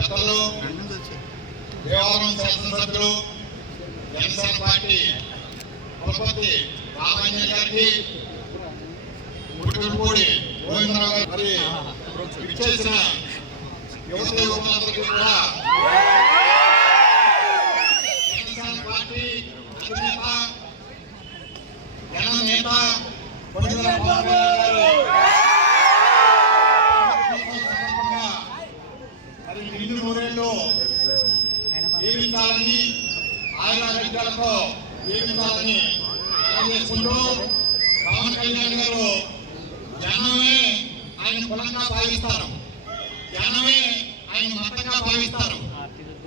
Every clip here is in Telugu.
గతంలో దేవరం శాసనసభ్యులు జనసేన పార్టీ కులపతి రామయ్య గారికి ముట్టుకూడి గోవిందరావు గారి మరి ఇచ్చేసిన యువత యువకులందరికీ కూడా జనసేన పార్టీ అధినేత జన నేత కొడుకుల పవన్ కళ్యాణ్ గారి సందర్భంగా మరి నిండు నూరేళ్ళు జీవించాలని ఆయన విద్యలతో జీవించాలని తెలియజేసుకుంటూ పవన్ కళ్యాణ్ గారు జనమే ఆయన కులంగా భావిస్తారు. జనమే ఆయన మతంగా భావిస్తారు.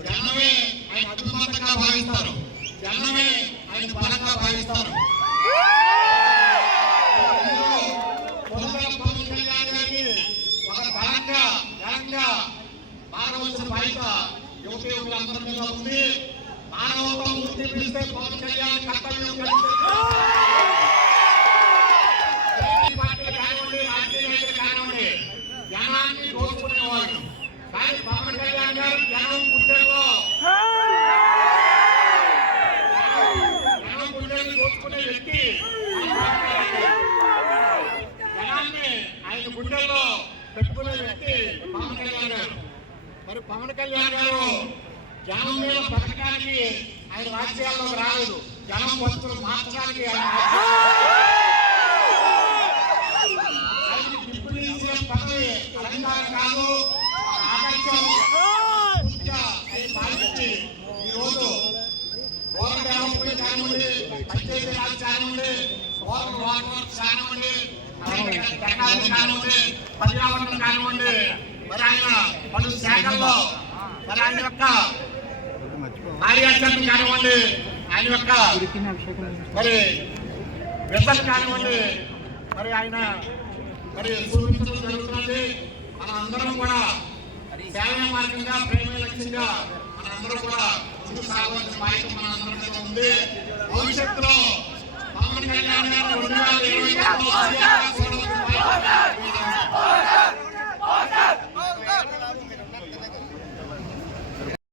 జనమే ఆయన అభిమతంగా భావిస్తారు. జనమే ఆయన బలంగా భావిస్తారు. పొందల ఒక బలంగా బలంగా మానవలసిన బాధ్యత యువత మీద ఉంది. మానవత్వం గుర్తింపిస్తే పవన్ కళ్యాణ్ కర్తవ్యం కానివ్వండి జనాన్ని దోచుకునేవాళ్ళు కానీ పవన్ కళ్యాణ్ గారు జనం పుట్టేలో జనం దోచుకునే వ్యక్తి జనాన్ని ఆయన గుండెల్లో పెట్టుకునే వ్యక్తి పవన్ కళ్యాణ్ గారు. మరి పవన్ కళ్యాణ్ గారు జనం మీద పథకానికి ఆయన రాజకీయాల్లోకి రాలేదు. జనం భక్తులు మార్చడానికి పదవి అలంకారం కాదు. ఈరోజు డెవలప్మెంట్ పంచాయతీ రాజ్ వాటర్ కానివ్వండి పర్యావరణం కానివ్వండి మరి ఆయన పలు శాఖల్లో మరి ఆయన యొక్క కార్యాచరణ కానివ్వండి ఆయన యొక్క మరి విజన్ కానివ్వండి మరి ఆయన మరి చూపించడం జరుగుతుంది మన అందరం కూడా సేవా మార్గంగా ప్రేమ లక్ష్యంగా మన అందరం కూడా ముందుకు సాగవలసిన బాధ్యత మన అందరం మీద ఉంది. భవిష్యత్తులో పవన్ కళ్యాణ్ గారు రెండు వేల ఇరవై